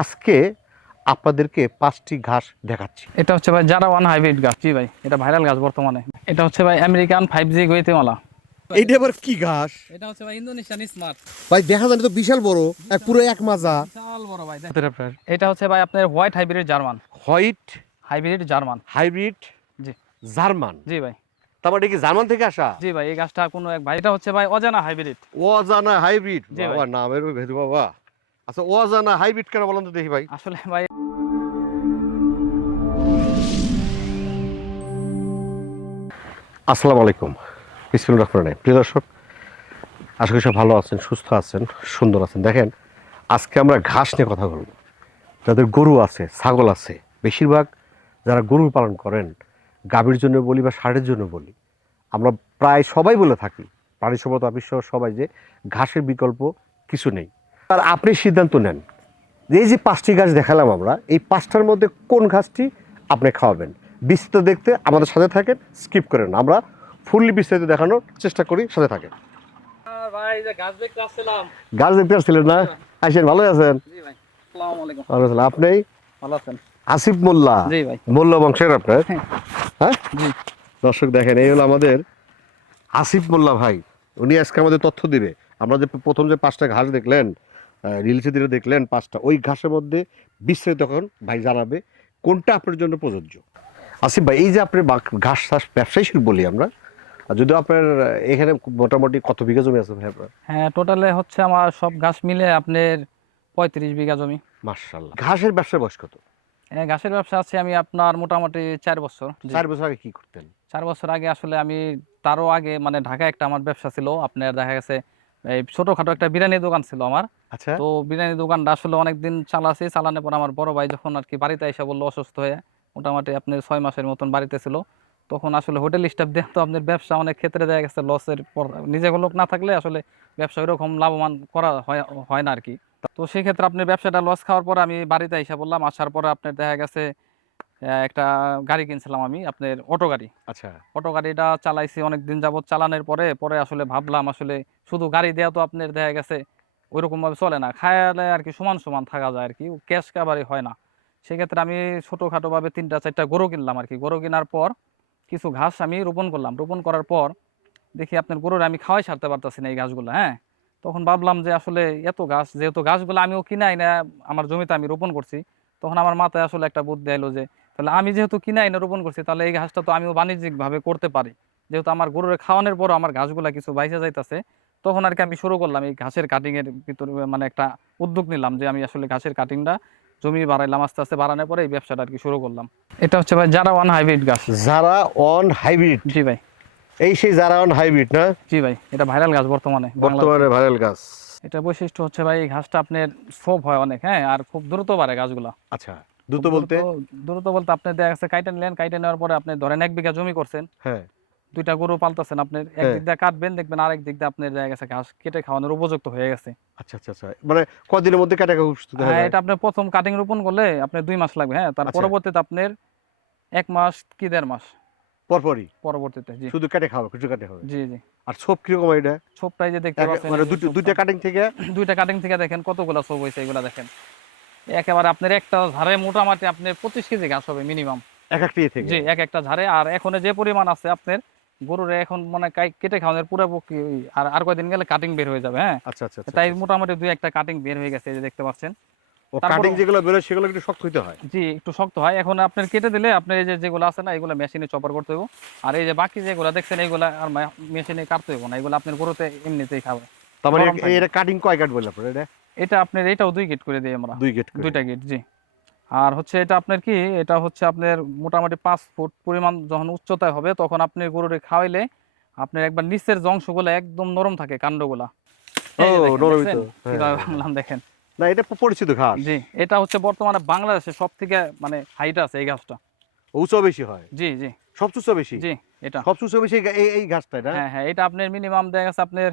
আজকে আপনাদেরকে 5টি ঘাস দেখাচ্ছি। এটা হচ্ছে ভাই জারা ওয়ান হাইব্রিড গাছ। জি ভাই, এটা ভাইরাল গাছ বর্তমানে। এটা হচ্ছে ভাই আমেরিকান 5G গুয়েতেমালা। এইটা আবার কি ঘাস? এটা হচ্ছে ভাই ইন্দোনেশিয়ান স্মার্ট। ভাই দেখা যায় তো বিশাল বড়, পুরো এক মাজা। বিশাল বড় ভাই। এটা হচ্ছে ভাই আপনার white hybrid German. White hybrid German. Hybrid জি জার্মান। জি ভাই। তারপর এটা কি জার্মান থেকে আসা? জি ভাই, এই গাছটা কোনো এক ভাই, এটা হচ্ছে ভাই অজানা হাইব্রিড। অজানা হাইব্রিড। জি ভাই। বাবা নামের ভেদু বাবা। আচ্ছা অজানা হাইব্রিড কেন বলেন তো দেখি ভাই। আসলে ভাই আসসালামু আলাইকুম। বিসমিল্লাহির রহমানির রহিম। প্রিয় দর্শক, আশা করি সব ভালো আছেন, সুস্থ আছেন, সুন্দর আছেন। দেখেন, আজকে আমরা ঘাস নিয়ে কথা বলবো। যাদের গরু আছে, ছাগল আছে, বেশিরভাগ যারা গরু পালন করেন, গাভীর জন্য বলি বা ষাঁড়ের জন্য বলি, আমরা প্রায় সবাই বলে থাকি, প্রাণী সম্পদ অফিস সহ সবাই, যে ঘাসের বিকল্প কিছু নেই। আর আপনি সিদ্ধান্ত নেন যে এই যে 5টি ঘাস দেখালাম আমরা, এই 5টার মধ্যে কোন ঘাসটি আপনি খাওয়াবেন। বিস্তারিত দেখতে আমাদের সাথে থাকেন, স্কিপ করেন না। আমরা ফুললি বিস্তারিত দেখানোর চেষ্টা করি, সাথে থাকেন। ভাই যে গাছ দেখতে আসছিলাম। গাছ দেখতে আসছিলেন না? আসেন, ভালো আছেন? জি ভাই, আসসালামু আলাইকুম। ভালো আছেন? আপনি ভালো আছেন? আসিফ মোল্লা? জি ভাই। মোল্লা বংশের আপনার? হ্যাঁ জি। দর্শক দেখেন, এই হলো আমাদের আসিফ মোল্লা ভাই। উনি আজকে আমাদের তথ্য দিবে। আমরা যে প্রথম যে 5টা ঘাস দেখলেন, রিলসে দিলে দেখলেন 5টা, ওই ঘাসের মধ্যে বিস্তারিত তখন ভাই জানাবে কোনটা আপনার জন্য প্রযোজ্য। আসিফ ভাই, এই যে আপনি ঘাস চাষ ব্যবসায়ী শুরু বলি আমরা, আর যদিও আপনার এখানে মোটামুটি কত বিঘা জমি আছে ভাই আপনার? হ্যাঁ, টোটালে হচ্ছে আমার সব গাছ মিলে আপনার 35 বিঘা জমি। মাশাআল্লাহ। ঘাসের ব্যবসার বয়স কত? ঘাসের ব্যবসা আছে আমি আপনার মোটামুটি 4 বছর। জি। 4 বছর আগে কি করতেন? 4 বছর আগে আসলে আমি, তারও আগে মানে ঢাকায় একটা আমার ব্যবসা ছিল। আপনার দেখা গেছে এই ছোটখাটো একটা বিরিয়ানি দোকান ছিল আমার। আচ্ছা। তো বিরিয়ানি দোকানটা আসলে অনেকদিন চালাছি, চালানোর পর আমার বড় ভাই যখন আর কি বাড়িতে এসে বললো অসুস্থ হয়ে, মোটামুটি আপনার 6 মাসের মতন বাড়িতে ছিল, তখন আসলে হোটেল স্টাফ দিয়ে তো আপনার ব্যবসা অনেক ক্ষেত্রে দেখা গেছে লসের পর, নিজে লোক না থাকলে আসলে ব্যবসা ওইরকম লাভবান করা হয় না আর কি। তো সেই ক্ষেত্রে আপনি ব্যবসাটা লস খাওয়ার পর আমি বাড়িতে এসে বললাম, আসার পরে আপনার দেখা গেছে একটা গাড়ি কিনছিলাম আমি, আপনার অটো গাড়ি। আচ্ছা। অটো গাড়িটা চালাইছি অনেক দিন যাবত, চালানোর পরে পরে আসলে ভাবলাম আসলে শুধু গাড়ি দেওয়া তো আপনার দেখা গেছে ওইরকম ভাবে চলে না, খায়ালে আর কি সমান সমান থাকা যায় আর কি, ক্যাশ কাভারই হয় না। সেক্ষেত্রে আমি ছোটোখাটো ভাবে 3টা 4টা গরু কিনলাম আর কি। গরু কেনার পর কিছু ঘাস আমি রোপণ করলাম। রোপণ করার পর দেখি আপনার গরুর আমি খাওয়াই ছাড়তে পারতেছি না এই গাছগুলো। হ্যাঁ, তখন ভাবলাম যে আসলে এত গাছ, যেহেতু গাছগুলো আমিও কিনাই না, আমার জমিতে আমি রোপণ করছি, তখন আমার মাথায় আসলে একটা বুদ্ধি এলো যে তাহলে আমি যেহেতু কিনাই না রোপণ করছি, তাহলে এই ঘাসটা তো আমিও বাণিজ্যিক ভাবে করতে পারি। যেহেতু আমার গরুর খাওয়ানোর পর আমার ঘাসগুলা কিছু বাইসা যাইতেছে, তখন আর কি আমি শুরু করলাম এই ঘাসের কাটিং এর ভিতরে, মানে একটা উদ্যোগ নিলাম যে আমি আসলে ঘাসের কাটিংটা জমি বাড়াইলাম, আস্তে আস্তে বাড়ানোর পরে এই ব্যবসাটা আর কি শুরু করলাম। এটা হচ্ছে ভাই জারা ওয়ান হাইব্রিড গাছ। যারা অন হাইব্রিড? জি ভাই। এই সেই যারা অন হাইব্রিড না? জি ভাই, এটা ভাইরাল গাছ বর্তমানে বর্তমানে ভাইরাল গাছ। এটা বৈশিষ্ট্য হচ্ছে ভাই এই ঘাসটা আপনার সোপ হয় অনেক, হ্যাঁ, আর খুব দ্রুত বাড়ে গাছগুলা। আচ্ছা, দ্রুত খুব বলতে? দ্রুত বলতে আপনি দেখা যাচ্ছে কাইটে নিলেন, কাইটে নেওয়ার পরে আপনি ধরেন 1 বিঘা জমি করছেন, হ্যাঁ 2টা গরু পালতেছেন, আপনার হ্যাঁ। একদিক দিয়ে কাটবেন, দেখবেন আরেক দিক দিয়ে আপনার দেখা গেছে ঘাস কেটে খাওয়ানোর উপযুক্ত হয়ে গেছে। আচ্ছা আচ্ছা আচ্ছা, মানে কদিনের মধ্যে কাটা প্রস্তুত হয়ে হ্যাঁ, যায়? এটা আপনার প্রথম কাটিং রোপণ করলে আপনার 2 মাস লাগবে, হ্যাঁ, তার আচ্ছা। পরবর্তীতে আপনার 1 মাস কি 1.5 মাস পরপরই পরবর্তীতে। জি শুধু কেটে খাওয়া, কিছু কাটে হবে। জি জি। আর ছোপ কিরকম এটা? ছোপটাই যে দেখতে পাচ্ছেন, মানে দুইটা কাটিং থেকে? 2টা কাটিং থেকে দেখেন কতগুলা ছোপ হয়েছে, এগুলা দেখেন একেবারে আপনার একটা ঝাড়ে মোটামুটি আপনার 25 কেজি ঘাস হবে মিনিমাম। এক একটি থেকে? জি, এক একটা ঝাড়ে। আর এখন যে পরিমাণ আছে আপনার গরুরে এখন মানে কেটে খাওয়ানোর পুরো আর কয়দিন গেলে কাটিং বের হয়ে যাবে। হ্যাঁ, আচ্ছা আচ্ছা আচ্ছা তাই আচ্ছা। মোটামুটি 2-1টা কাটিং বের হয়ে গেছে, এই যে দেখতে পাচ্ছেন। ও তারপর কাটিং যেগুলো বেরোয় সেগুলো একটু শক্ত হইতে হয়? জি, একটু শক্ত হয়। এখন আপনার কেটে দিলে আপনার এই যে যেগুলো আছে না, এগুলো মেশিনে চপার করতে হবে। আর এই যে বাকি যেগুলো দেখছেন এইগুলা আর মেশিনে কাটতে হবে না, এগুলো আপনার গরুতে এমনিতেই খাবে। তার মানে নরম থাকবে। এটা কাটিং কয় কাট বললেন আপনার এটা? এটা আপনার এটাও 2 গেট করে দিই আমরা। 2 গেট করে? 2টা গেট, জি। আর হচ্ছে এটা আপনার কি, এটা হচ্ছে আপনার মোটামুটি 5 ফুট পরিমাণ যখন উচ্চতায় হবে, তখন আপনি গরুরে খাওয়াইলে আপনার একবার নিচের যে অংশগুলো একদম নরম থাকে, কাণ্ডগুলা। ও এই যে দেখেন, নরমই দেখছেন তো। হ্যাঁ কিভাবে হ্যাঁ। বানালাম দেখেন। না এটা পরিচিত ঘাস। জি, এটা হচ্ছে বর্তমানে বাংলাদেশে সব থেকে মানে হাইট আছে এই গাছটা। উঁচু বেশি হয়? জি জি সবচেয়ে উঁচু বেশি? জি। এটা সবচেয়ে উঁচু বেশি এই এই ঘাসটা না? হ্যাঁ হ্যাঁ, এটা আপনার মিনিমাম দেখা গেছে আপনার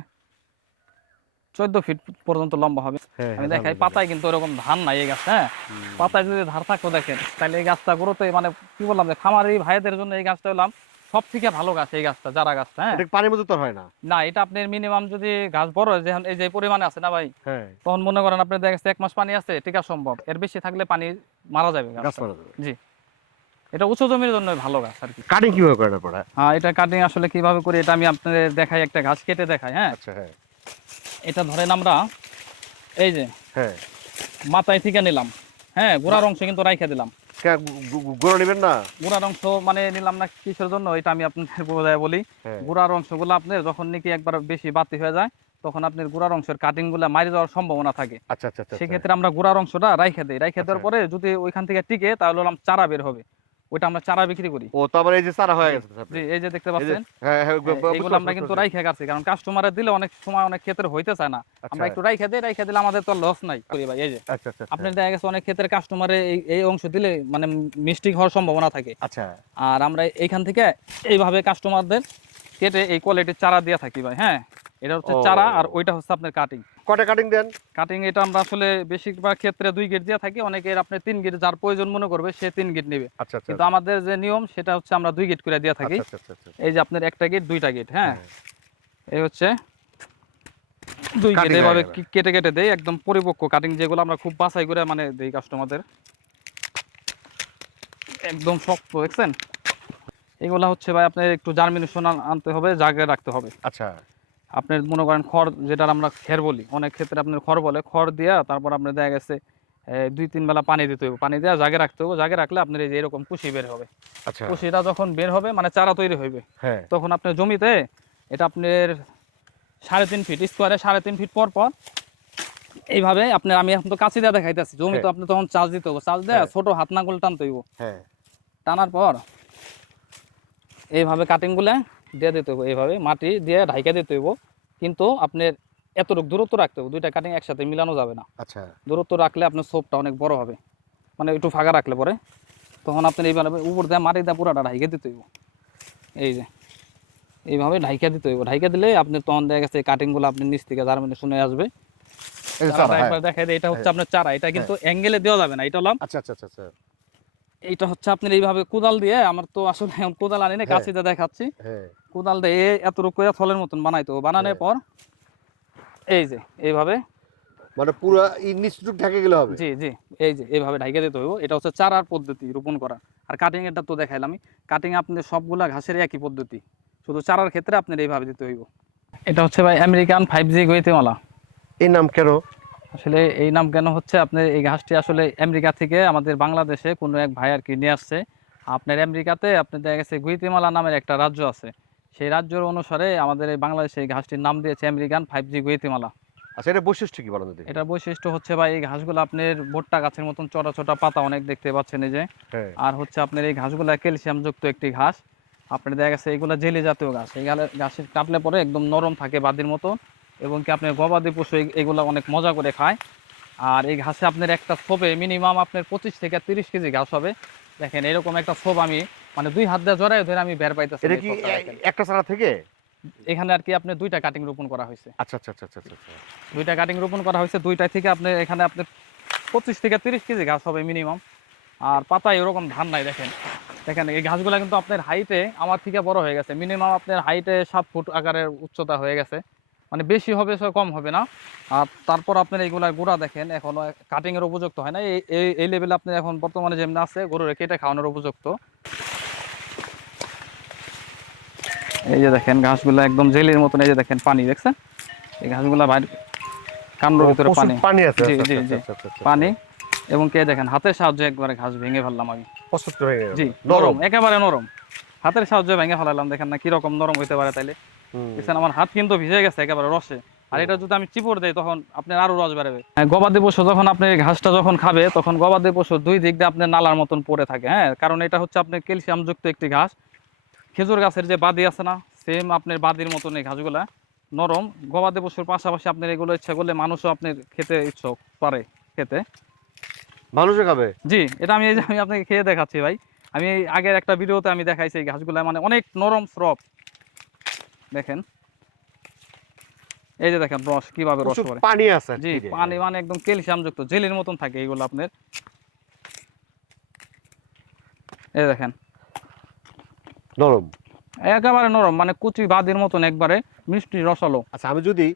14 ফিট পর্যন্ত লম্বা হবে। হ্যাঁ আমি হ্যাঁ দেখাই, জানি। পাতায় কিন্তু ওরকম ধান নাই এই গাছ। হ্যাঁ, পাতায় যদি ধার থাকতো দেখেন, তাহলে এই গাছটা গ্রোথে মানে কি বললাম যে খামারি ভাইদের জন্য এই গাছটা হলাম সব থেকে ভালো গাছ এই গাছটা, জারা গাছটা। হ্যাঁ, এটা পানির মধ্যে তো আর হয় না। না এটা আপনার মিনিমাম যদি গাছ বড় হয়, যেমন এই যে পরিমাণে আছে না ভাই, হ্যাঁ, তখন মনে করেন আপনার দেখা গেছে 1 মাস পানি আছে টিকা সম্ভব, এর বেশি থাকলে পানি মারা যাবে গাছ গাছটা। মারা যাবে। জি, এটা উঁচু জমির জন্য ভালো গাছ আর কি। কাটিং কিভাবে করেন আপনারা? হ্যাঁ, এটা কাটিং আসলে কিভাবে করি এটা আমি আপনাদের দেখাই, একটা গাছ কেটে দেখাই। হ্যাঁ, আচ্ছা, হ্যাঁ, এটা ধরেন আমরা এই যে হ্যাঁ। মাথায় থেকে নিলাম, হ্যাঁ, গোড়ার অংশ কিন্তু রাইখে দিলাম। গোড়া নেবেন না? গোড়ার অংশ মানে নিলাম না কিসের জন্য, এটা আমি আপনাদের বোঝায় বলি। হ্যাঁ। গোড়ার অংশগুলো আপনার যখন নাকি একবার বেশি বাতি হয়ে যায়, তখন আপনার গোড়ার অংশের কাটিং গুলা মারি যাওয়ার সম্ভাবনা থাকে। আচ্ছা, আচ্ছা, আচ্ছা। সেক্ষেত্রে আমরা গোড়ার অংশটা রাইখে দিই, রাইখে দেওয়ার আচ্ছা। পরে যদি ওইখান থেকে টিকে, তাহলে হলাম চারা বের হবে, ওইটা আমরা চারা বিক্রি করি। ও, তারপরে এই যে চারা হয়ে গেছে জি, আপনার। এই যে দেখতে এই যে, পাচ্ছেন, হ্যাঁ, হ্যাঁ, এইগুলো আমরা কিন্তু রাইখে গেছি, কারণ কাস্টমারে দিলে অনেক সময় অনেক ক্ষেত্রে হইতে চায় না, আমরা আচ্ছা, একটু রাইখে দিই, রাইখে দিলে আমাদের তো লস নাই করি ভাই। এই যে আচ্ছা, আচ্ছা, আপনার দেখা গেছে অনেক ক্ষেত্রে কাস্টমারে এই অংশ দিলে মানে মিস্টেক হওয়ার সম্ভাবনা থাকে। আচ্ছা। আর আমরা এইখান থেকে এইভাবে কাস্টমারদের কেটে এই কোয়ালিটির চারা দিয়ে থাকি ভাই। হ্যাঁ, এটা হচ্ছে ও। চারা, আর ওইটা হচ্ছে আপনার কাটিং। কয়টা কাটিং দেন? কাটিং এটা আমরা আসলে বেশিরভাগ ক্ষেত্রে 2 গেট দিয়ে থাকি, অনেকের আপনি 3 গেট, যার প্রয়োজন মনে করবে সে 3 গেট নেবে, আচ্ছা, আচ্ছা, কিন্তু আমাদের যে নিয়ম সেটা হচ্ছে আমরা 2 গেট করে দিয়ে থাকি। আচ্ছা, আচ্ছা, আচ্ছা। এই যে আপনার একটা গেট, 2টা গেট। হ্যাঁ, হ্যাঁ। এই হচ্ছে 2 গেট, Cutting হয়ে এইভাবে গেল। কেটে কেটে দেই, একদম পরিপক্ক কাটিং, যেগুলো আমরা খুব বাছাই করে মানে দেই কাস্টমারদের, একদম শক্ত। দেখছেন, এগুলা হচ্ছে ভাই আপনার একটু জার্মিনেশন আনতে হবে, জায়গায় রাখতে হবে। আচ্ছা। আপনার মনে করেন খড়, যেটা আমরা খের বলি, অনেক ক্ষেত্রে আপনার খড় বলে, খড় দিয়া তারপর আপনার দেখা গেছে 2-3 বেলা পানি দিতে হবে, পানি দেওয়া জায়গায় রাখতে হবে, জায়গায় রাখলে আপনার এই যে এরকম কুশি বের হবে। আচ্ছা। কুশিটা যখন বের হবে মানে চারা তৈরি হইবে, হ্যাঁ। তখন আপনার জমিতে এটা আপনার 3.5 ফিট স্কোয়ারে 3.5 ফিট পর পর এইভাবে আপনার, আমি এখন তো কাছি দিয়ে দেখাইতেছি, জমি তো হ্যাঁ। আপনি তখন চাষ দিতে হবে, চাষ দেওয়া হ্যাঁ। ছোট হাত নাঙ্গল টানতে হইব, হ্যাঁ। টানার পর এইভাবে কাটিং গুলা দিয়ে দিতে হবে, এইভাবে মাটি দিয়ে ঢাইকা দিতে হইব, কিন্তু আপনার এতটুকু দূরত্ব রাখতে হবে, 2টা কাটিং একসাথে মিলানো যাবে না। আচ্ছা। দূরত্ব রাখলে আপনার ছোপটা অনেক বড় হবে, মানে একটু ফাঁকা রাখলে পরে, তখন আপনার এইভাবে উপর দিয়ে মাটি দিয়ে পুরাটা ঢাইকা দিতে হইব। এই যে এইভাবে ঢাইকা দিতে হইব, ঢাইকা দিলে আপনি তখন দেখা গেছে কাটিং গুলো আপনার নিচ থেকে জার্মিনেশনে আসবে। এই যে চারাটা চারা, একবার দেখাই দেয়, এটা হচ্ছে আপনার চারা, এটা কিন্তু অ্যাঙ্গেলে দেওয়া যাবে না, এটা হলাম, আচ্ছা, আচ্ছা, আচ্ছা, আচ্ছা। এইটা হচ্ছে আপনার এইভাবে কোদাল দিয়ে, আমার তো আসলে এখন কোদাল আনি না, হ্যাঁ। কাছিতে দেখাচ্ছি, হ্যাঁ। কোদাল দিয়ে এতটুকু থলের মতন বানাইতে হবে, বানানোর হ্যাঁ। পর এই যে এইভাবে, মানে পুরো নিচটুক ঢেকে গেলে হবে? জি জি, এই যে এইভাবে ঢাইকা দিতে হইব। এটা হচ্ছে চারার পদ্ধতি রোপণ করা। আর কাটিং এটা তো দেখাইলাম, কাটিং আপনি সবগুলা ঘাসের একই পদ্ধতি, শুধু চারার ক্ষেত্রে আপনার এইভাবে দিতে হইব। এটা হচ্ছে ভাই আমেরিকান 5G গুয়েতেমালা। এই নাম কেন? আসলে এই নাম কেন হচ্ছে, আপনার এই ঘাসটি আসলে আমেরিকা থেকে আমাদের বাংলাদেশে কোনো এক ভাই আর কি নিয়ে আসছে। আপনার আমেরিকাতে আপনার দেখা গেছে গুয়েতেমালা নামের একটা রাজ্য আছে, সেই রাজ্যের অনুসারে আমাদের এই বাংলাদেশে এই ঘাসটির নাম দিয়েছে আমেরিকান 5G গুয়েতেমালা। আচ্ছা, এটা বৈশিষ্ট্য কি বলেন তো দেখি? এটার বৈশিষ্ট্য হচ্ছে ভাই, এই ঘাসগুলো আপনার ভুট্টা গাছের মতন ছোটা ছোটা পাতা অনেক দেখতে পাচ্ছেন এই যে, হ্যাঁ। আর হচ্ছে আপনার এই ঘাসগুলো ক্যালসিয়াম যুক্ত একটি ঘাস। আপনার দেখা গেছে এগুলো জেলি জাতীয় ঘাস, এই ঘাসের কাটলে পরে একদম নরম থাকে বাদির মতো, এবং কি আপনার গবাদি পশু এগুলো অনেক মজা করে খায়। আর এই ঘাসে আপনার একটা থোপে মিনিমাম আপনার 25 থেকে 30 কেজি ঘাস হবে। দেখেন এরকম একটা থোপ আমি মানে 2 হাত দিয়ে জড়াই ধরে আমি বের পাইতেছি। এটা কি একটা চারা থেকে? এখানে আর কি আপনার 2টা কাটিং রোপণ করা হয়েছে, আচ্ছা, আচ্ছা, আচ্ছা, আচ্ছা, আচ্ছা। 2টা কাটিং রোপণ করা হয়েছে, 2টা থেকে আপনার এখানে আপনার 25 থেকে 30 কেজি ঘাস হবে মিনিমাম। আর পাতা এরকম ধান নাই, দেখেন দেখেন এই ঘাসগুলো কিন্তু আপনার হাইটে আমার থেকে বড় হয়ে গেছে, মিনিমাম আপনার হাইটে 7 ফুট আকারের উচ্চতা হয়ে গেছে, মানে বেশি হবে সে কম হবে না। আর তারপর আপনার এইগুলার গোড়া দেখেন এখনো কাটিং এর উপযুক্ত হয় না, এই লেভেলে আপনি এখন বর্তমানে যেমন আছে গরুরে কেটে খাওয়ানোর উপযুক্ত। এই যে দেখেন ঘাসগুলো একদম জেলির মতন, এই যে দেখেন পানি দেখছেন, এই ঘাসগুলা বাইরে কান্ডর ভিতরে প্রচুর পানি, পানি আছে? জি আচ্ছা, জি আচ্ছা, জি, আচ্ছা, আচ্ছা, আচ্ছা। পানি। এবং কে দেখেন হাতের সাহায্যে একবারে ঘাস ভেঙে ফেললাম আমি, প্রস্তুত হয়ে গেল। জি নরম, একেবারে নরম, হাতের সাহায্যে ভেঙে ফেলালাম। দেখেন না কিরকম নরম হইতে পারে তাইলে, হুম। দেখছেন আমার হাত কিন্তু ভিজে গেছে একেবারে রসে। আর এটা যদি আমি চিপড় দেই তখন আপনার আরো রস বেরোবে। গবাদি পশু যখন আপনি ঘাসটা যখন খাবে, তখন গবাদি পশু 2 দিক দিয়ে আপনার নালার মতন পড়ে থাকে। হ্যাঁ, কারণ এটা হচ্ছে আপনার ক্যালসিয়াম যুক্ত একটি ঘাস। খেজুর গাছের যে বাদি আছে না, সেম আপনার বাদির মতন এই ঘাসগুলা নরম। গবাদি পশুর পাশাপাশি আপনার এগুলো ইচ্ছা করলে মানুষও আপনার খেতে ইচ্ছুক পারে খেতে। মানুষে খাবে? জি, এটা আমি এই যে আমি আপনাকে খেয়ে দেখাচ্ছি ভাই। আমি এই আগের একটা ভিডিওতে আমি দেখাইছি এই ঘাসগুলা মানে অনেক নরম সফট। দেখেন এই যে দেখেন রস কিভাবে রস প্রচুর করে, পানি আছে। জি কি রে? পানি মানে একদম ক্যালসিয়াম যুক্ত জেলির মতন থাকে এইগুলো আপনার। এই দেখেন নরম। একেবারে নরম, মানে কুচি বাদির মতন, একবারে মিষ্টি রসালো। আচ্ছা, আমি যদি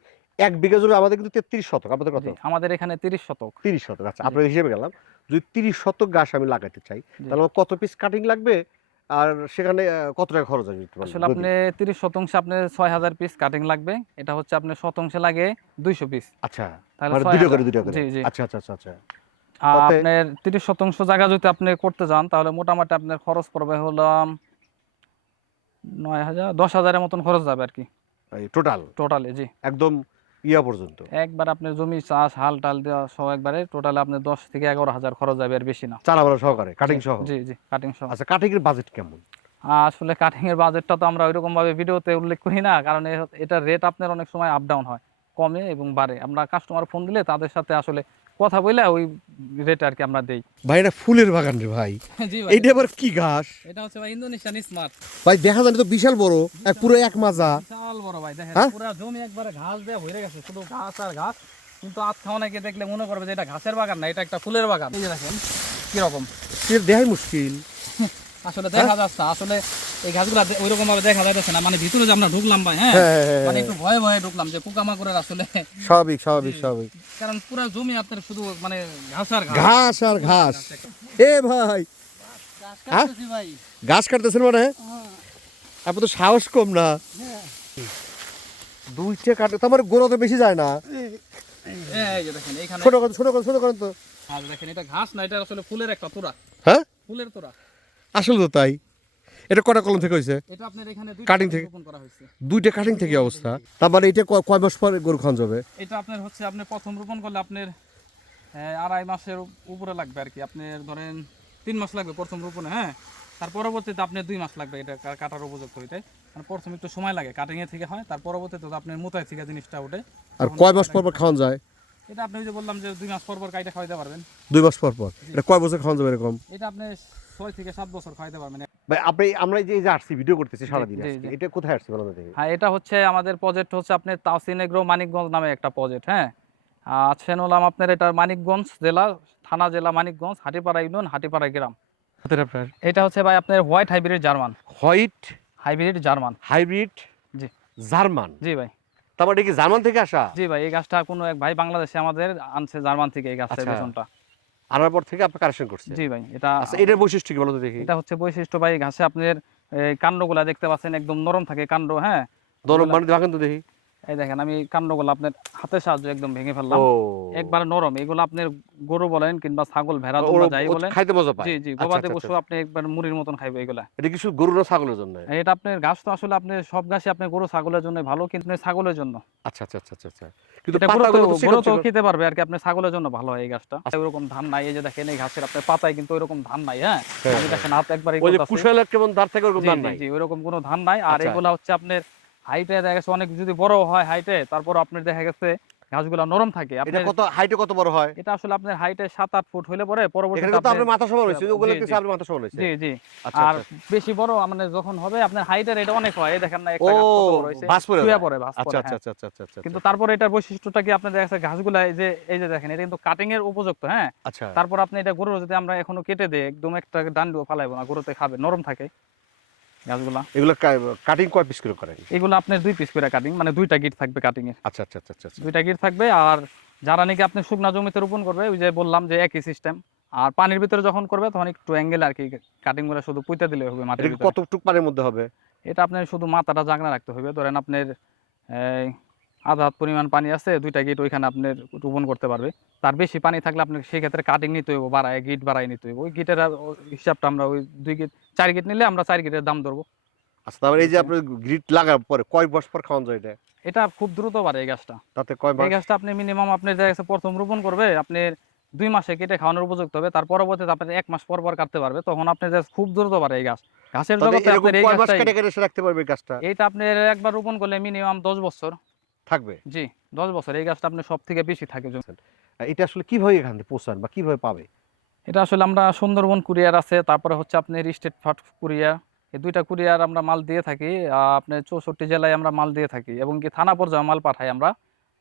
1 বিঘা জমি, আমাদের কিন্তু 33 শতক, আমাদের কত? জি, আমাদের এখানে 30 শতক। 30 শতক। আচ্ছা, জি। আপনার হিসেবে গেলাম, যদি 30 শতক ঘাস আমি লাগাইতে চাই, জি। তাহলে আমার কত পিস কাটিং লাগবে, আর সেখানে কত টাকা খরচ আসবে একটু বলবেন আসলে যদি? আপনি 30 শতাংশে আপনি 6000 পিস কাটিং লাগবে। এটা হচ্ছে আপনি শতাংশে লাগে 200 পিস। আচ্ছা, তাহলে মানে 6000। দুইটা করে। জি, জি। আচ্ছা আচ্ছা আচ্ছা আচ্ছা। তাতে আপনার 30 শতাংশ জায়গা যদি আপনি করতে যান, তাহলে মোটামুটি আপনার খরচ পড়বে হলো 9000, 10000 এর মতন খরচ যাবে আর কি, এই টোটাল টোটালি। জি, একদম ইয়া পর্যন্ত? একবার আপনার জমি চাষ হাল টাল দেওয়া সহ একবারে টোটালে আপনার 10 থেকে 11000 খরচ যাবে, আর বেশি না। চারাবাড়া সহকারে, জি, কাটিং সহ? জি, জি, কাটিং সহ। আচ্ছা, কাটিং এর বাজেট কেমন? আসলে কাটিং এর বাজেটটা তো আমরা ওইরকম ভাবে ভিডিওতে উল্লেখ করি না, কারণ এটার রেট আপনার অনেক সময় আপ ডাউন হয়, কমে এবং বাড়ে। আমরা কাস্টমার ফোন দিলে তাদের সাথে আসলে কথা বলে ওই রেট আর কি আমরা দেই। ভাই, এটা ফুলের বাগান রে ভাই। জি ভাই, এইটা আবার কি ঘাস এটা হচ্ছে ভাই ইন্দোনেশিয়ান স্মার্ট। ভাই? দেখা যায় তো বিশাল বড়, পুরো এক মাজা। বিশাল বড় ভাই, দেখেন হ্যাঁ? পুরো জমি একবারে ঘাস দিয়ে ভরে গেছে, শুধু ঘাস আর ঘাস। কিন্তু আজকে অনেকে দেখলে মনে করবে যে এটা ঘাসের বাগান না, এটা একটা ফুলের বাগান। এই যে দেখেন কিরকম, দেখাই মুশকিল। আসলে দেখা যাচ্ছে না। আসলে এই গাছগুলা ওইরকম ভাবে দেখা যাচ্ছে না, মানে ভিতরে যে আমরা ঢুকলাম ভাই, হ্যাঁ, মানে একটু ভয়ে ভয়ে ঢুকলাম যে পোকামাকড়ের আসলে, স্বাভাবিক স্বাভাবিক স্বাভাবিক। কারণ পুরো জমি আপনার শুধু মানে ঘাস আর ঘাস। ঘাস আর ঘাস। এ ভাই, হ্যাঁ? কাটতেছি ভাই। ঘাস কাটতেছেন মানে? আপনি তো সাহস কম না। দুইটা কাটে তো আমার গোড়া তো বেশি যায় না। এই যে দেখেন এখানে ছোট করেন তো। আর দেখেন এটা ঘাস না, এটা আসলে ফুলের একটা তোড়া, হ্যাঁ, ফুলের তোড়া। আসলে তো তাই। এটা কটা কলম থেকে হয়েছে? এটা আপনার এখানে কাটিং থেকে? রোপণ করা হয়েছে। দুইটা কাটিং থেকে অবস্থা। তার মানে এটা কয় মাস পরে গরু খাওয়ানো যাবে? এটা আপনার হচ্ছে আপনি প্রথম রোপণ করলে আপনার 2.5 মাসের উপরে লাগবে আর কি। আপনার ধরেন 3 মাস লাগবে প্রথম রোপণে, হ্যাঁ। তার পরবর্তীতে আপনার 2 মাস লাগবে এটা কাটার উপযুক্ত হইতে। মানে প্রথম একটু সময় লাগে, কাটিং এ থেকে হয়, তার পরবর্তীতে তো আপনার মোতায় থেকে জিনিসটা ওঠে। আর কয় মাস পর খাওয়ানো যায়? এটা আপনি ওই যে বললাম যে 2 মাস পর পর কাইটা খাওয়াইতে পারবেন। 2 মাস পর। এটা কয় বছর খাওয়ানো যাবে এরকম? এটা আপনি 6 থেকে 7 বছর খাওয়াইতে পারবেন। ভাই, আমরা এই যে আসছি ভিডিও করতেছি সারাদিন, জি, জি। এটা কোথায় আসছি বলো তো দেখি? হ্যাঁ, এটা হচ্ছে আমাদের প্রজেক্ট হচ্ছে আপনার তাওসিন এগ্রো মানিকগঞ্জ নামে একটা প্রজেক্ট, হ্যাঁ। আছেন হলাম আপনার এটা মানিকগঞ্জ জেলা, থানা জেলা মানিকগঞ্জ, হাটিপাড়া ইউনিয়ন, হাটিপাড়া গ্রাম। আপনার এটা হচ্ছে ভাই আপনার white hybrid German. White hybrid German. Hybrid জি, জার্মান? জি ভাই। তারপর এটা কি জার্মান থেকে আসা? জি ভাই, এই গাছটা কোনো এক ভাই বাংলাদেশে আমাদের আনছে জার্মান থেকে এই গাছটার আচ্ছা, বেতনটা। আনার পর থেকে আপনি কালেকশন করছেন? জি ভাই, এটা আচ্ছা, এটার বৈশিষ্ট্য কি বলো তো দেখি? এটা হচ্ছে বৈশিষ্ট্য ভাই, ঘাসে আপনার এই কাণ্ডগুলা দেখতে পাচ্ছেন একদম নরম থাকে কাণ্ড, হ্যাঁ। দলম মানে ভাঙেন তো দেখি। এই দেখেন আমি কাণ্ডগুলো আপনার হাতের সাহায্যে একদম ভেঙে ফেললাম। ও, একবারে নরম। এগুলো আপনার গরু বলেন কিংবা ছাগল, ভেড়া, ও, দুম্বা যাই ও বলেন। খাইতে মজা পায়? জি, জি, আচ্ছা গবাদি আচ্ছা পশু আচ্ছা। আপনি একবার মুড়ির মতন খাইবে এগুলা। এটা কি শুধু গরু না ছাগলের জন্য? এটা আপনার ঘাস তো আসলে আপনি সব ঘাসই আপনি গরু ছাগলের জন্য ভালো, কিন্তু ছাগলের জন্য আচ্ছা আচ্ছা আচ্ছা আচ্ছা আচ্ছা। কিন্তু এটা গরু পাতাগুলো তো গরু তো চিকন। খেতে পারবে আর কি, আপনার ছাগলের জন্য ভালো হয় এই গাছটা। ওইরকম ধান নাই, এই যে দেখেন এই ঘাসের আপনার পাতায় কিন্তু ওইরকম ধান নাই, হ্যাঁ। হ্যাঁ, আমি দেখেন হাত একবার ওই যে কুশালের কেমন দাঁড় থেকে ওরকম জি, দাঁড় জি, নাই? জি, ওইরকম কোনো ধান নাই। আর আচ্ছা। এগুলা হচ্ছে আপনার হাইটে দেখা গেছে অনেক যদি বড় হয় হাইটে, তারপর আপনার দেখা গেছে ঘাসগুলা নরম থাকে। এটা আপনার কত হাইটে কত বড় হয়? এটা আসলে আপনার হাইটে 7-8 ফুট হলে পরে এখানে পরবর্তীতে তো আপনি আপনার মাথা সমান হয়েছে, ওগুলো জি, দেখতেছি জি, আপনার মাথা সমান হয়েছে। জি, জি। আচ্ছা আর আচ্ছা। বেশি বড় মানে যখন হবে আপনার হাইটের এটা অনেক হয়। এই দেখেন না ও, একটা গাছ কত বড় হইছে, বাস পড়ে শুয়ে যায়। পড়ে ভাঁজ আচ্ছা পড়ে, আচ্ছা হ্যাঁ। আচ্ছা আচ্ছা আচ্ছা আচ্ছা। কিন্তু তারপরে এটার বৈশিষ্ট্যটা কি আপনার দেখা যাচ্ছে ঘাসগুলা এই যে দেখেন এটা কিন্তু কাটিং এর উপযুক্ত, হ্যাঁ। আচ্ছা। তারপর আপনি এটা গরু যদি আমরা এখনো কেটে দেই একদম একটা ডান্ডিও ফালাইবো না, গরুতে খাবে, নরম থাকে ঘাসগুলা। এগুলো কাটিং কয় পিস করে করেন? এগুলো আপনার 2 পিস করে কাটিং, মানে 2টা গিট থাকবে কাটিং এর। আচ্ছা আচ্ছা আচ্ছা আচ্ছা। 2টা গিট থাকবে। আর যারা নাকি আপনি শুকনা জমিতে রোপণ করবে, ওই যে বললাম যে একই সিস্টেম। আর পানির ভিতরে যখন করবে তখন একটু অ্যাঙ্গেল আর কি, কাটিং গুলো শুধু পুঁতে দিলে হবে মাটির এটা ভিতরে। কতটুক পানির মধ্যে হবে? এটা আপনার শুধু মাথাটা জাগনা রাখতে হবে। ধরেন আপনার এই আধা হাত পরিমাণ পানি আছে, 2টা গিট ওইখানে আপনার রোপণ করতে পারবে। তার বেশি পানি থাকলে আপনার সেই ক্ষেত্রে কাটিং নিতে হইব, বাড়ায় গিট বাড়ায় নিতে হইব। ওই গিটের হিসাবটা আমরা ওই 2 গিট 4 গিট নিলে আমরা 4 গিটের দাম ধরবো। আচ্ছা, তারপরে এই যে আপনার গ্রিড লাগার পরে কয় বছর পর খাওয়ানো যায় এটা? এটা খুব দ্রুত বাড়ে এই গাছটা। তাতে কয় এই মাস? গাছটা আপনি মিনিমাম আপনার দেখা গেছে প্রথম রোপণ করবে আপনার 2 মাসে কেটে খাওয়ানোর উপযুক্ত হবে। তার পরবর্তীতে আপনি 1 মাস পর পর কাটতে পারবে। তখন আপনি খুব দ্রুত বাড়ে এই গাছ। ঘাসের তাহলে জগতে এরকম আপনার এই কয় মাস গাছটাই, কেটে কেটে এসে রাখতে পারবে এই গাছটা? এইটা আপনি একবার রোপণ করলে মিনিমাম 10 বছর থাকবে? জি, 10 বছর এই গাছটা আপনার সব থেকে বেশি থাকে। এটা আসলে কিভাবে এখান থেকে পৌঁছান বা কিভাবে পাবে? এটা আসলে আমরা সুন্দরবন কুরিয়ার আছে, তারপরে হচ্ছে আপনার স্টেট ফার্স্ট কুরিয়ার, এই 2টা কুরিয়ার আমরা মাল দিয়ে থাকি। আপনার 64 জেলায় আমরা মাল দিয়ে থাকি এবং কি থানা পর্যায়ে মাল পাঠাই আমরা।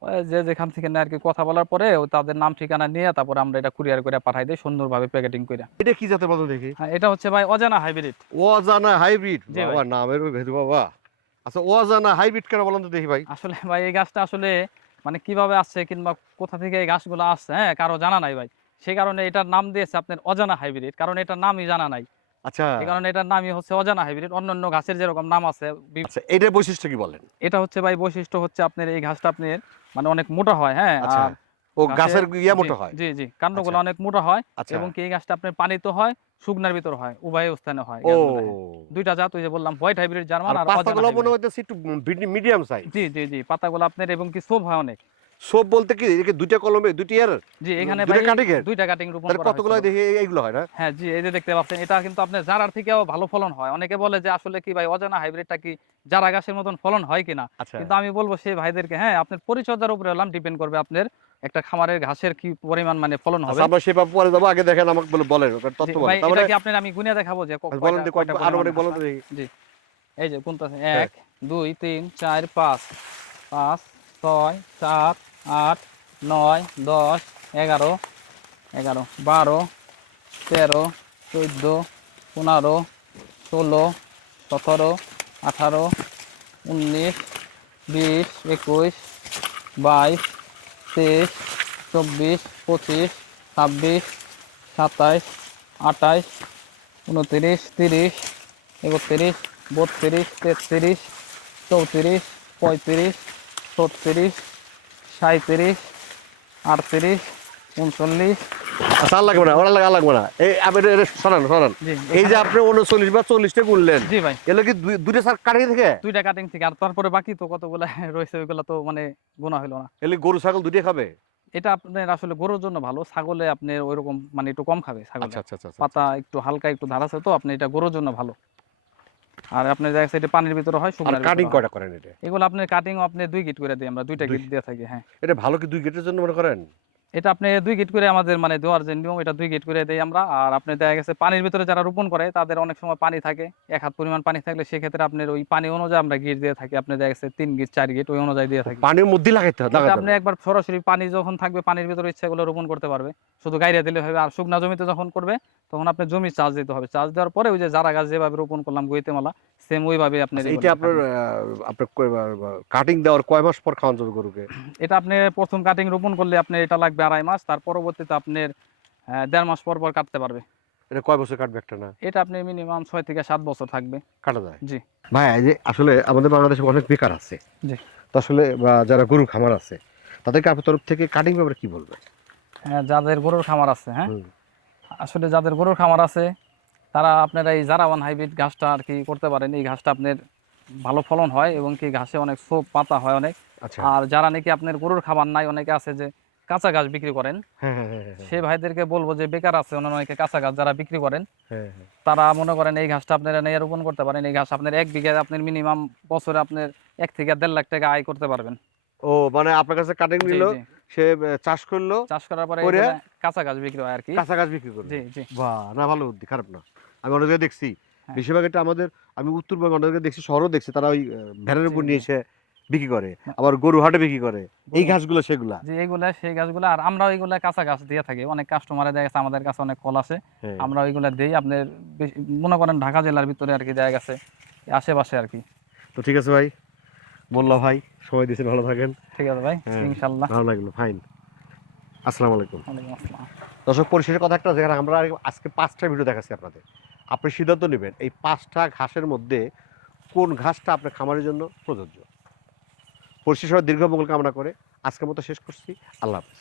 ওই যে যেখান থেকে নেয় আর কি, কথা বলার পরে তাদের নাম ঠিকানা নিয়ে তারপরে আমরা এটা কুরিয়ার করে পাঠাই দিই সুন্দরভাবে প্যাকেটিং করে। এটা কি জাতের বলো দেখি? হ্যাঁ, এটা হচ্ছে ভাই অজানা হাইব্রিড। অজানা হাইব্রিড, জি ভাই। বাবা নামের ভেতু বাবা। আচ্ছা অজানা হাইব্রিড কেন বলেন তো দেখি ভাই? আসলে ভাই এই গাছটা আসলে মানে কিভাবে আসছে কিংবা কোথা থেকে এই গাছগুলো আসছে, হ্যাঁ, কারো জানা নাই ভাই। সেই কারণে এটার নাম দিয়েছে আপনার অজানা হাইব্রিড, কারণ এটার নামই জানা নাই। আচ্ছা এই কারণে এটার নামই হচ্ছে অজানা হাইব্রিড। অন্যান্য ঘাসের যেরকম নাম আছে আচ্ছা, এটার বৈশিষ্ট্য কি বলেন? এটা হচ্ছে ভাই বৈশিষ্ট্য হচ্ছে আপনার এই ঘাসটা আপনার মানে অনেক মোটা হয়, হ্যাঁ। আচ্ছা, আর ও গাছের ইয়া জি, মোটা হয়। জি জি কাণ্ডগুলো আচ্ছা। অনেক মোটা হয় আচ্ছা। এবং কি এই গাছটা আপনার পানিতে হয়, শুকনার ভিতর হয়, উভয় স্থানে হয় ও গাছগুলো, হ্যাঁ। দুইটা জাত, ওই যে বললাম হোয়াইট হাইব্রিড জার্মান আর আর অজানা পাতাগুলো মনে হাইব্রিড। হইতেছে একটু মিডিয়াম সাইজ। জি জি জি পাতাগুলো আপনার এবং কি শোভ হয় অনেক। সব বলতে কি এদিকে দুইটা কলমে দুইটা ইয়ার জি এখানে দুইটা ভাই কাটিং এর? দুইটা কাটিং রোপণ তাহলে করা কতগুলো হয়েছিল। দেখি এইগুলো হয় না? হ্যাঁ জি, এই যে দেখতে পাচ্ছেন এটা কিন্তু আপনার জারার থেকেও ভালো ফলন হয়। অনেকে বলে যে আসলে কি ভাই অজানা হাইব্রিডটা কি জারা গাছের মতন ফলন হয় কিনা। আচ্ছা। কিন্তু আমি বলবো সেই ভাইদেরকে, হ্যাঁ, আপনার পরিচর্যার উপরে ডিপেন্ড করবে আপনার একটা খামারের ঘাসের কি পরিমাণ মানে ফলন হবে। আচ্ছা, আমরা সেভাবে পরে যাবো, আগে দেখেন আমাকে বলেন ওটার জি, তথ্য ভাই বলেন। তার এটা মানে কি আপনার আমি গুনিয়ে দেখাবো যে বলেন কয়টা যে কয়টা পরিমাণ আনুমানিক ঘাস বলেন তো হয়? দেখি। জি, এই যে গুনতেছে হ্যাঁ। 1 2 3 4 5 5 6 7 8 9 10 11 11 12 13 14 15 16 17 18 19 20 21 22 23 24 25 26 27 28 29 30 31 32 33 34 35 36 37 38 39। আচ্ছা, আর লাগবে না, ওরা লাগবে না। এই আপনি এটা শোনান শোনান। জি, এই যে আপনি 39 বা 40টা গুনলেন, জি ভাই, এগুলো কি দুইটা সার কাটিয়ে থেকে? দুইটা কাটিং থেকে আর তারপরে বাকি তো কতগুলা রয়েছে ওইগুলা তো মানে গোনা হলো না। এগুলো গরু ছাগল দুইটাই খাবে? এটা আপনার আসলে গরুর জন্য ভালো, ছাগলে আপনার ওইরকম মানে একটু কম খাবে ছাগলে। আচ্ছা আচ্ছা আচ্ছা আচ্ছা। পাতা একটু হালকা একটু ধার আছে তো আপনি এটা গরুর জন্য ভালো। আর আপনার দেখা যাচ্ছে এটা পানির ভিতরে হয়, আর শুকনার কাটিং ভিতরে হয়। কয়টা করেন এটা? এগুলো আপনার কাটিং আপনি 2 গিট করে দিই আমরা, দুইটা দুই। গিট দিয়ে থাকি, হ্যাঁ। এটা ভালো কি 2 গেটের জন্য মনে করেন? এটা আপনি 2 গিট করে আমাদের মানে দেওয়ার যে নিয়ম, এটা 2 গিট করে দেই আমরা। আর আপনি দেখা গেছে পানির ভিতরে যারা রোপণ করে তাদের অনেক সময় পানি থাকে, 1 হাত পরিমাণ পানি থাকলে সেক্ষেত্রে আপনার ওই পানি অনুযায়ী আমরা গিট দিয়ে থাকি। আপনি দেখা গেছে 3 গিট 4 গিট ওই অনুযায়ী দিয়ে থাকি। পানির মধ্যে লাগাইতে এটা লাগাতে আপনি হবে। একবার সরাসরি পানি যখন থাকবে পানির ভিতরে ইচ্ছা করলে রোপণ করতে পারবে, শুধু গাইড়া দিলে হবে। আর শুকনা জমিতে যখন করবে তখন আপনি জমি চাষ দিতে হবে, চাষ দেওয়ার পরে ওই যে জারা গাছ যেভাবে রোপণ করলাম গৈতেমালা সেম ওইভাবে আপনার আচ্ছা, এগুলো এটা আপনার থাকবে। আপনার কাটিং দেওয়ার কয় মাস পর খাওয়ান যাবে গরুকে? এটা আপনি প্রথম কাটিং রোপণ করলে আপনার এটা লাগবে 2.5 মাস, তার পরবর্তীতে আপনার 1.5 মাস পর পর কাটতে পারবে। এটা কয় বছর কাটবে একটা না? এটা আপনি মিনিমাম 6 থেকে 7 বছর থাকবে। কাটা যায়? জি ভাই এই যে আসলে আমাদের বাংলাদেশে অনেক বেকার আছে, জি। তো আসলে যারা গরু খামার আছে তাদেরকে আপনার তরফ থেকে কাটিং ব্যাপারে কি বলবেন? হ্যাঁ, যাদের গরুর খামার আছে, হ্যাঁ, হুম। আসলে যাদের গরুর খামার আছে তারা আপনারা এই জারাওয়ান হাইব্রিড ঘাসটা আর কি করতে পারেন। এই ঘাসটা আপনার ভালো ফলন হয় এবং কি ঘাসে অনেক ছোপ পাতা হয় অনেক। আচ্ছা। আর যারা নাকি আপনার গরুর খাবার নাই, অনেকে আছে যে কাঁচা ঘাস বিক্রি করেন, হ্যাঁ হ্যাঁ হ্যাঁ হ্যাঁ সে ভাইদেরকে বলবো যে বেকার আছে অনেকে কাঁচা ঘাস যারা বিক্রি করেন, হ্যাঁ হ্যাঁ। তারা মনে করেন এই ঘাসটা আপনারা নিয়ে রোপণ করতে পারেন। এই ঘাস আপনার 1 বিঘা আপনার মিনিমাম বছরে আপনার 1 থেকে 1.5 লাখ টাকা আয় করতে পারবেন। ও মানে আপনার কাছে কাটিং জি নিল, জি। সে চাষ করলো, চাষ করার পরে করে এগুলা কাঁচা ঘাস বিক্রি হয় আর কি। কাঁচা গাছ বিক্রি করলো। জি জি। বাহ, না ভালো বুদ্ধি, খারাপ না। আমি অনেক জায়গায় দেখছি, হ্যাঁ। বেশিরভাগ এটা আমাদের, আমি উত্তরবঙ্গে অনেক জায়গায় দেখছি, শহরও দেখছি, তারা ওই ভ্যানের উপর জি, নিয়ে জি। এসে বিক্রি করে, আবার গরু হাটে বিক্রি করে এই গরু- ঘাসগুলো সেগুলা। যে এইগুলা সেই গাছগুলো, আর আমরা ওইগুলা কাঁচা গাছ দিয়ে থাকি। অনেক কাস্টমারে দেখা গেছে আমাদের কাছে অনেক কল আছে, হ্যাঁ। আমরা ওইগুলা দিই আপনার মনে করেন ঢাকা জেলার ভিতরে আর কি, দেখা গেছে আশেপাশে আর কি। তো ঠিক আছে ভাই, মোল্লা ভাই, সময় দিয়েছেন, ভালো থাকেন। ঠিক আছে ভাই, হ্যাঁ, ইনশাল্লাহ। ভালো লাগলো, ফাইন। আসসালামু আলাইকুম। ওয়ালাইকুম আসসালাম। দর্শক, পরিশেষে কথা একটা, যেখানে আমরা আজকে 5টা ভিডিও দেখাচ্ছি আপনাদের, আপনি সিদ্ধান্ত নেবেন এই 5টা ঘাসের মধ্যে কোন ঘাসটা আপনার খামারের জন্য প্রযোজ্য। পরিশেষে দীর্ঘ মঙ্গল কামনা করে আজকের মতো শেষ করছি। আল্লাহ হাফেজ।